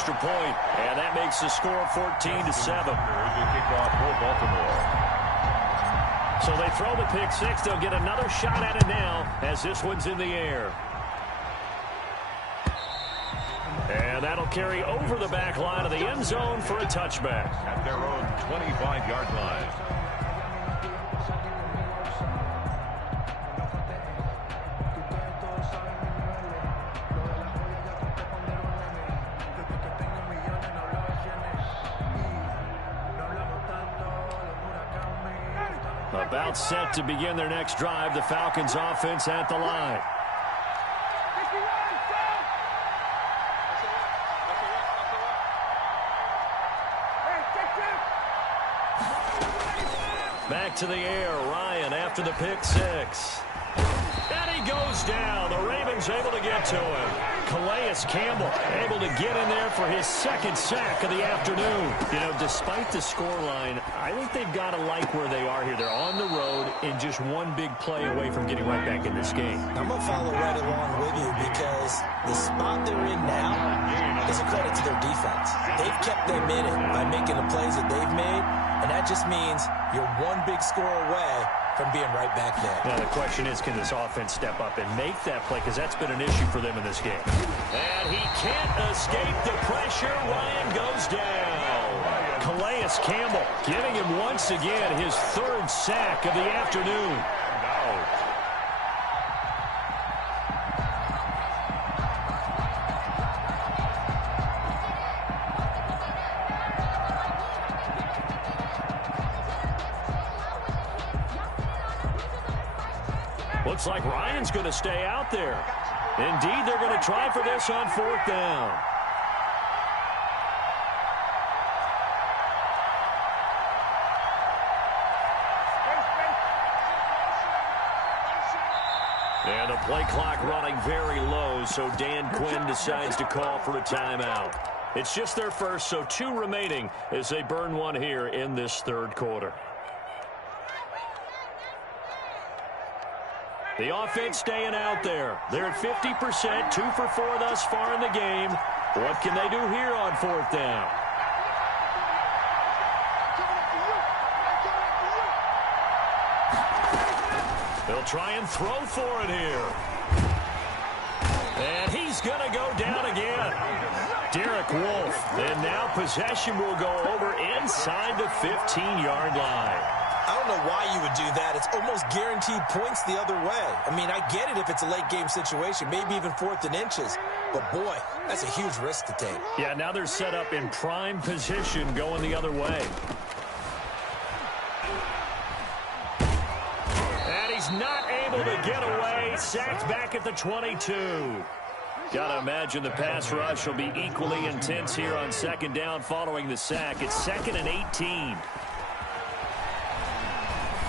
extra point, and that makes the score 14-7. So they throw the pick six. They'll get another shot at it now as this one's in the air. And that'll carry over the back line of the end zone for a touchback. At their own 25-yard line. About set to begin their next drive, the Falcons offense at the line. Back to the air, Ryan after the pick six. And he goes down. The Ravens able to get to him. Calais Campbell able to get in there for his second sack of the afternoon. You know, despite the scoreline, I think they've got to like where they are here. They're on the road and just one big play away from getting right back in this game. I'm going to follow right along with you because the spot they're in now is a credit to their defense. They've kept them in it by making the plays that they've made, and that just means you're one big score away from being right back there. Now the question is, can this offense step up and make that play? Because that's been an issue for them in this game. And he can't escape the pressure. Ryan goes down. Calais Campbell giving him once again his third sack of the afternoon. Looks like Ryan's going to stay out there. Indeed, they're going to try for this on fourth down. And the play clock running very low, so Dan Quinn decides to call for a timeout. It's just their first, so 2 remaining as they burn one here in this third quarter. The offense staying out there. They're at 50%, 2 for 4 thus far in the game. What can they do here on fourth down? They'll try and throw for it here. And he's going to go down again. Derek Wolfe. And now possession will go over inside the 15-yard line. I don't know why you would do that. It's almost guaranteed points the other way. I mean, I get it if it's a late-game situation, maybe even 4th and inches. But, boy, that's a huge risk to take. Yeah, now they're set up in prime position going the other way. And he's not able to get away. Sacked back at the 22. Got to imagine the pass rush will be equally intense here on second down following the sack. It's 2nd and 18.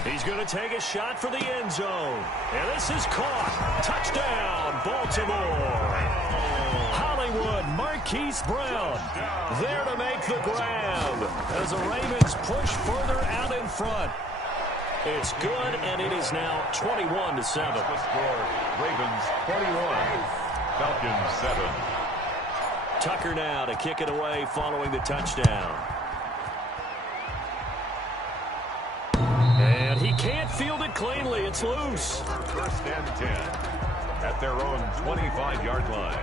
He's going to take a shot for the end zone. And this is caught. Touchdown, Baltimore. Hollywood Marquise Brown there to make the grab as the Ravens push further out in front. It's good, and it is now 21-7. The score, Ravens 21, Falcons 7. Tucker now to kick it away following the touchdown. And he can't field it cleanly. It's loose. 1st and 10 at their own 25-yard line.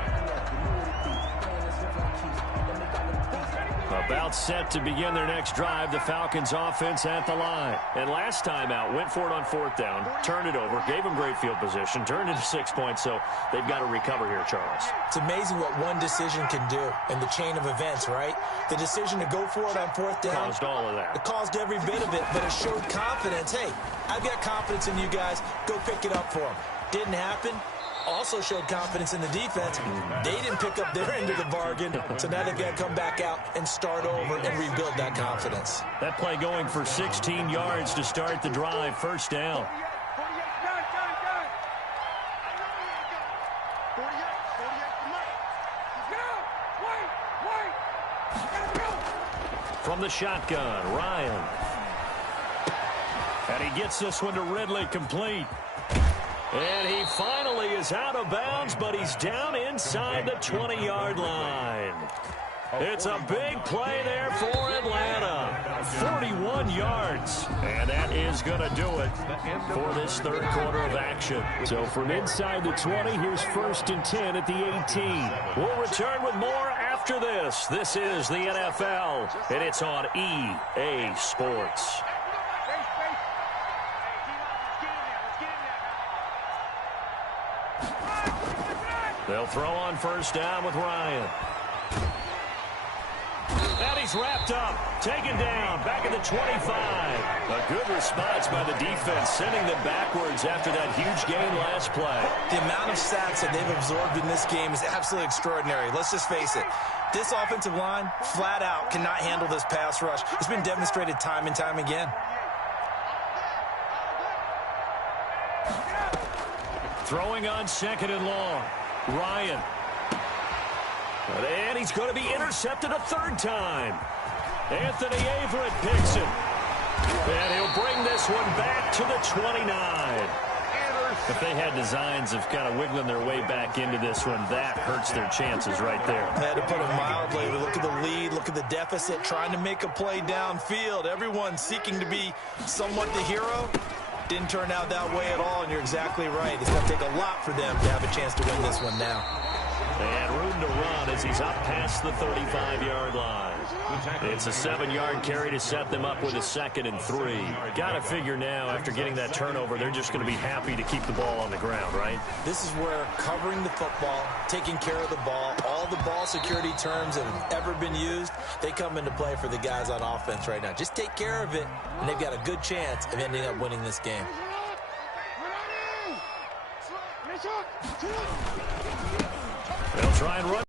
About set to begin their next drive, the Falcons offense at the line. And last time out, went for it on fourth down, turned it over, gave them great field position, turned into 6 points, so they've got to recover here, Charles. It's amazing what one decision can do in the chain of events, right? The decision to go for it on fourth down. Caused all of that. It caused every bit of it, but it showed confidence. Hey, I've got confidence in you guys. Go pick it up for them. Didn't happen. Also showed confidence in the defense. They didn't pick up their end of the bargain, so now they've got to come back out and start over and rebuild that confidence. That play going for 16 yards to start the drive. First down. From the shotgun, Ryan. And he gets this one to Ridley, complete. And he finally is out of bounds, but he's down inside the 20-yard line. It's a big play there for Atlanta. 41 yards. And that is going to do it for this third quarter of action. So from inside the 20, here's 1st and 10 at the 18. We'll return with more after this. This is the NFL, and it's on EA Sports. They'll throw on 1st down with Ryan. And he's wrapped up, taken down, back at the 25. A good response by the defense, sending them backwards after that huge gain last play. The amount of sacks that they've absorbed in this game is absolutely extraordinary. Let's just face it. This offensive line, flat out, cannot handle this pass rush. It's been demonstrated time and time again. Throwing on 2nd and long. Ryan. And he's going to be intercepted a 3rd time. Anthony Averett picks it. And he'll bring this one back to the 29. If they had designs of kind of wiggling their way back into this one, that hurts their chances right there. Had to put it mildly. Look at the lead, look at the deficit, trying to make a play downfield. Everyone seeking to be somewhat the hero. Didn't turn out that way at all, and you're exactly right. It's going to take a lot for them to have a chance to win this one now. And room to run as he's up past the 35-yard line. It's a 7-yard carry to set them up with a 2nd and 3. Got to figure now, after getting that turnover, they're just going to be happy to keep the ball on the ground, right? This is where covering the football, taking care of the ball, all the ball security terms that have ever been used, they come into play for the guys on offense right now. Just take care of it, and they've got a good chance of ending up winning this game. They'll try and run.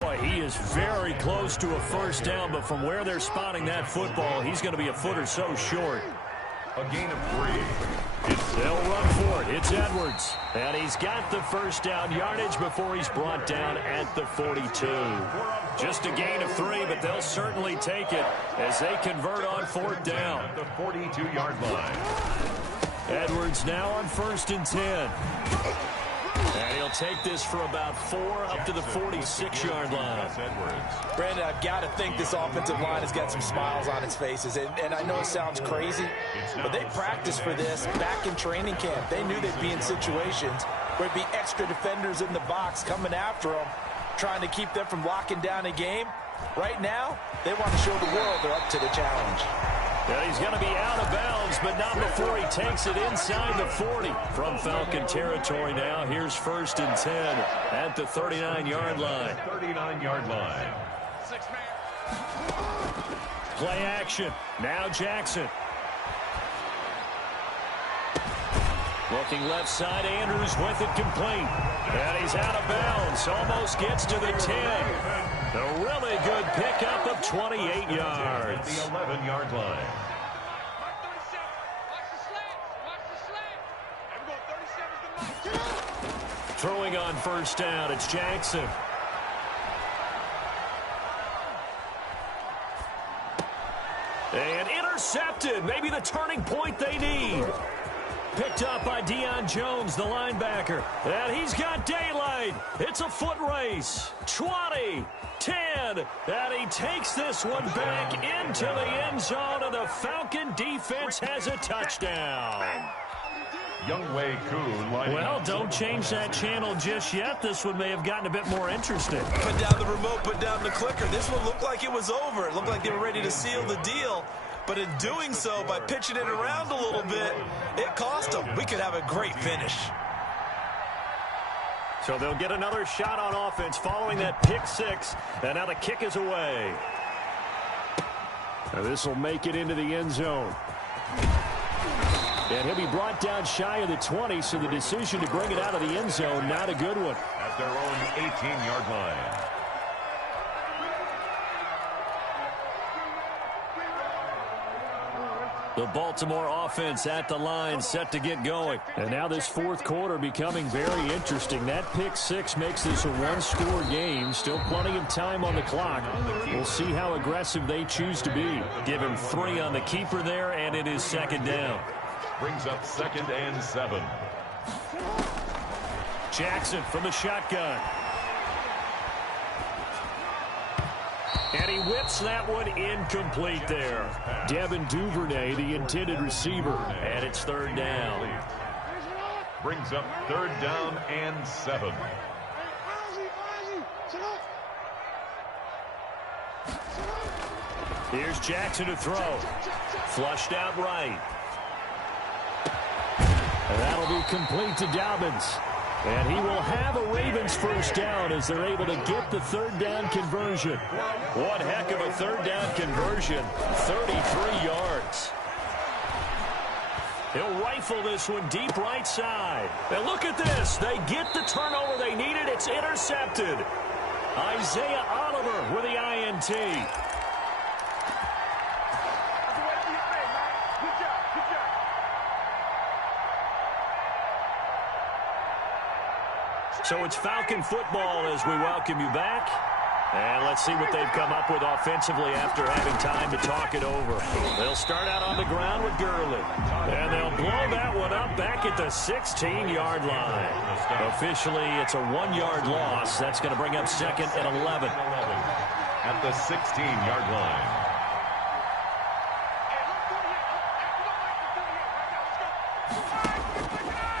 Boy, he is very close to a 1st down, but from where they're spotting that football, he's going to be a foot or so short. A gain of 3. They'll run for it. It's Edwards. And he's got the 1st down yardage before he's brought down at the 42. Just a gain of 3, but they'll certainly take it as they convert on 4th down. At the 42-yard line. Edwards now on 1st and 10. And he'll take this for about 4 up to the 46-yard line. Brandon, I've got to think this offensive line has got some smiles on its faces. And I know it sounds crazy, but they practiced for this back in training camp. They knew they'd be in situations where it'd be extra defenders in the box coming after them, trying to keep them from locking down a game. Right now, they want to show the world they're up to the challenge. And he's going to be out of bounds, but not before he takes it inside the 40. From Falcon territory now, here's 1st and 10 at the 39-yard line. 39-yard line. Play action. Now Jackson. Looking left side, Andrews with it complete. And he's out of bounds. Almost gets to the 10. A really good pickup of 28 yards. The 11-yard line. Throwing on 1st down, it's Jackson. And intercepted. Maybe the turning point they need. Picked up by Deion Jones, the linebacker. And he's got daylight. It's a foot race. 20, 10. And he takes this one back into the end zone, and the Falcon defense has a touchdown. Youngway Kuhn. Well, don't change that channel just yet. This one may have gotten a bit more interesting. Put down the remote, put down the clicker. This one looked like it was over. It looked like they were ready to seal the deal. But in doing so, by pitching it around a little bit, it cost them. We could have a great finish. So they'll get another shot on offense following that pick 6. And now the kick is away. Now this will make it into the end zone. And he'll be brought down shy of the 20, so the decision to bring it out of the end zone, not a good one. At their own 18-yard line. The Baltimore offense at the line, set to get going. And now this 4th quarter becoming very interesting. That pick 6 makes this a one-score game. Still plenty of time on the clock. We'll see how aggressive they choose to be. Give him 3 on the keeper there, and it is 2nd down. Brings up 2nd and 7. Jackson from the shotgun. And he whips that one incomplete there. Devin Duvernay, the intended receiver. And it's third down. Brings up third down and 7. Here's Jackson to throw. Flushed out right. And that'll be complete to Dobbins. And he will have a Ravens first down as they're able to get the third down conversion. One heck of a third down conversion. 33 yards. He'll rifle this one deep right side. And look at this. They get the turnover they needed. It's intercepted. Isaiah Oliver with the INT. So it's Falcon football as we welcome you back. And let's see what they've come up with offensively after having time to talk it over. They'll start out on the ground with Gurley. And they'll blow that one up back at the 16-yard line. Officially, it's a 1-yard loss. That's going to bring up second and 11. At the 16-yard line.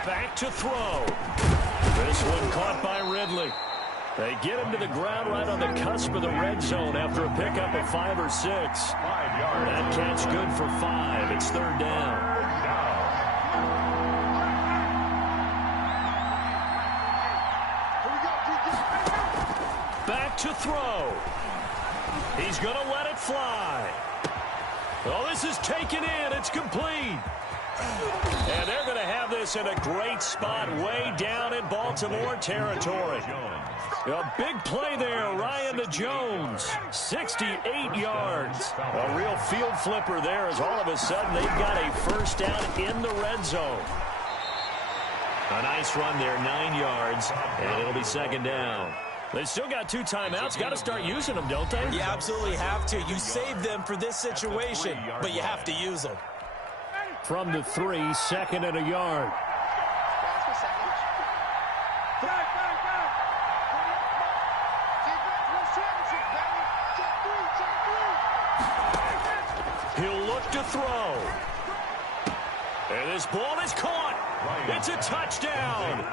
Back to throw. This one caught by Ridley. They get him to the ground right on the cusp of the red zone after a pickup of 5 or 6. 5 yards. That catch good for 5. It's third down. Back to throw. He's going to let it fly. Oh, this is taken in. It's complete. And they're going to have this in a great spot way down in Baltimore territory. A big play there, Ryan to Jones. 68 yards. A real field flipper there as all of a sudden they've got a first down in the red zone. A nice run there, 9 yards, and it'll be second down. They still got 2 timeouts. Got to start using them, don't they? You absolutely have to. You save them for this situation, but you have to use them. From the 3, second and a yard. He'll look to throw. And this ball is caught. It's a touchdown.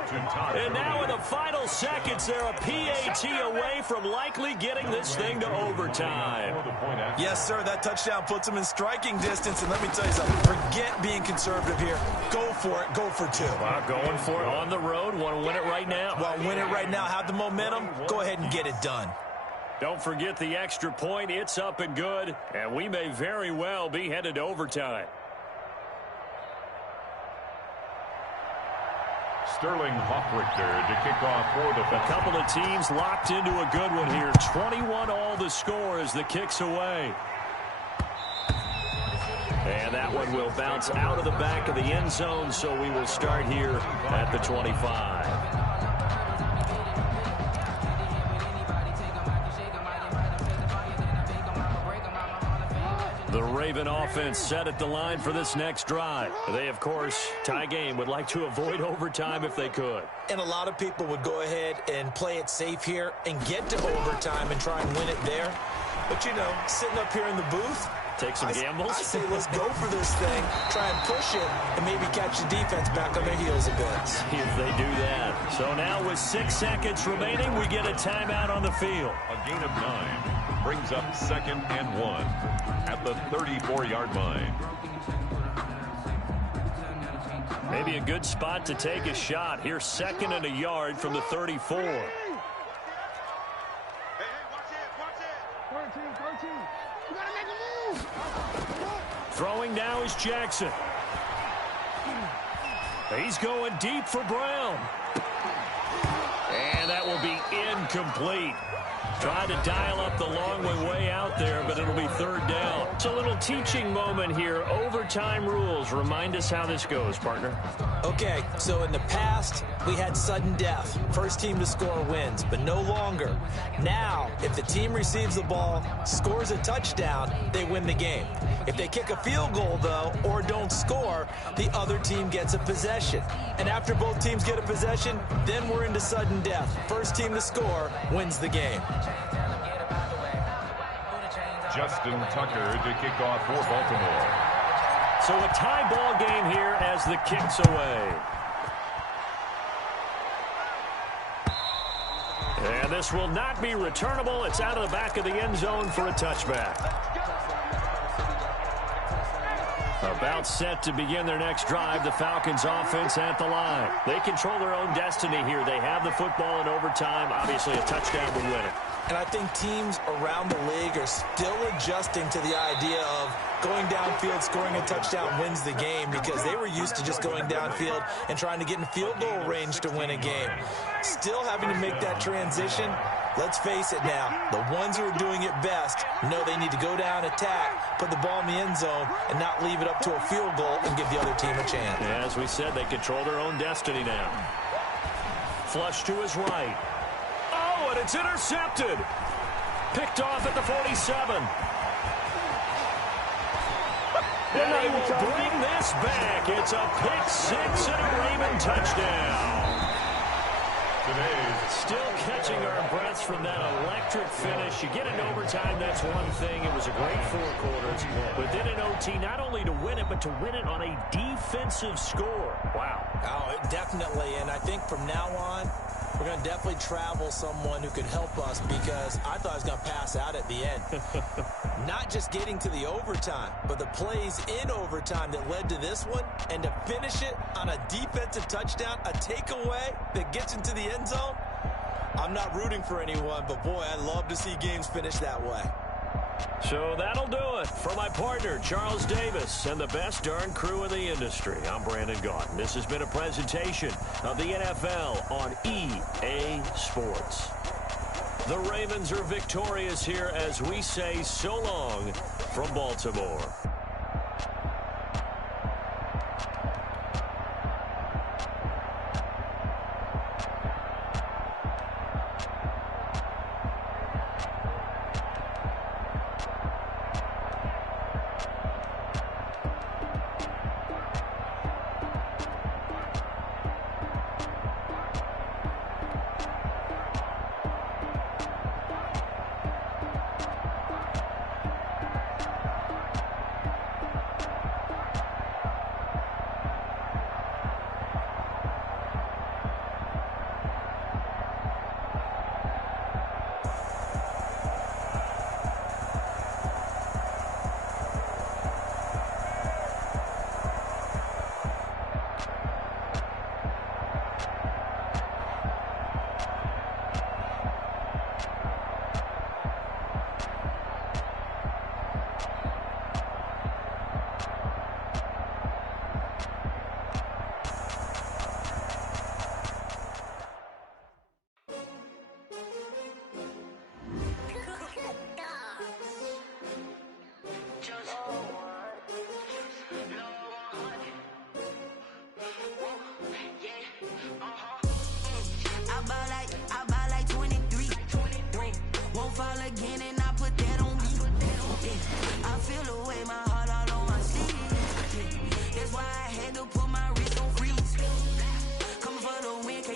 And now in the final seconds, they're a PAT away from likely getting this thing to overtime. Yes, sir. That touchdown puts them in striking distance. And let me tell you something. Forget being conservative here. Go for it. Go for 2. Going for it on the road. Want to win it right now? Well, win it right now. Have the momentum. Go ahead and get it done. Don't forget the extra point. It's up and good. And we may very well be headed to overtime. Sterling Hoffrichter to kick off for the A couple of teams locked into a good one here. 21 all the score as the kick's away. And that one will bounce out of the back of the end zone, so we will start here at the 25. The Raven offense set at the line for this next drive. They, of course, tie game, would like to avoid overtime if they could. And a lot of people would go ahead and play it safe here and get to overtime and try and win it there. But, you know, sitting up here in the booth, take some gambles. I say let's go for this thing, try and push it, and maybe catch the defense back on their heels a bit. See if they do that. So now with 6 seconds remaining, we get a timeout on the field. A gain of 9 brings up second and 1 at the 34-yard line. Maybe a good spot to take a shot. Here's second and a yard from the 34. Throwing now is Jackson. He's going deep for Brown. And that will be incomplete. Trying to dial up the long way out there, but it'll be third down. It's a little teaching moment here. Overtime rules. Remind us how this goes, partner. Okay, so in the past, we had sudden death. First team to score wins, but no longer. Now, if the team receives the ball, scores a touchdown, they win the game. If they kick a field goal, though, or don't score, the other team gets a possession. And after both teams get a possession, then we're into sudden death. First team to score wins the game. Justin Tucker to kick off for Baltimore. So a tie ball game here as the kick's away. And this will not be returnable. It's out of the back of the end zone for a touchback. About set to begin their next drive, the Falcons offense at the line. They control their own destiny here. They have the football in overtime. Obviously, a touchdown would win it. And I think teams around the league are still adjusting to the idea of going downfield, scoring a touchdown wins the game, because they were used to just going downfield and trying to get in field goal range to win a game. Still having to make that transition. Let's face it now, the ones who are doing it best know they need to go down, attack, put the ball in the end zone, and not leave it up to a field goal and give the other team a chance. Yeah, as we said, they control their own destiny now. Flush to his right. Oh, and it's intercepted. Picked off at the 47. And he will bring this back. It's a pick six and a Raven touchdown. Still catching our breaths from that electric finish. You get in overtime, that's one thing. It was a great 4 quarters. But then in OT, not only to win it, but to win it on a defensive score. Wow. Oh, definitely. And I think from now on, we're going to definitely travel someone who could help us, because I thought I was going to pass out at the end. Not just getting to the overtime, but the plays in overtime that led to this one, and to finish it on a defensive touchdown, a takeaway that gets into the end zone. I'm not rooting for anyone, but boy, I love to see games finish that way. So that'll do it for my partner, Charles Davis, and the best darn crew in the industry. I'm Brandon Gaudin. This has been a presentation of the NFL on EA Sports. The Ravens are victorious here as we say so long from Baltimore.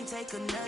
Take another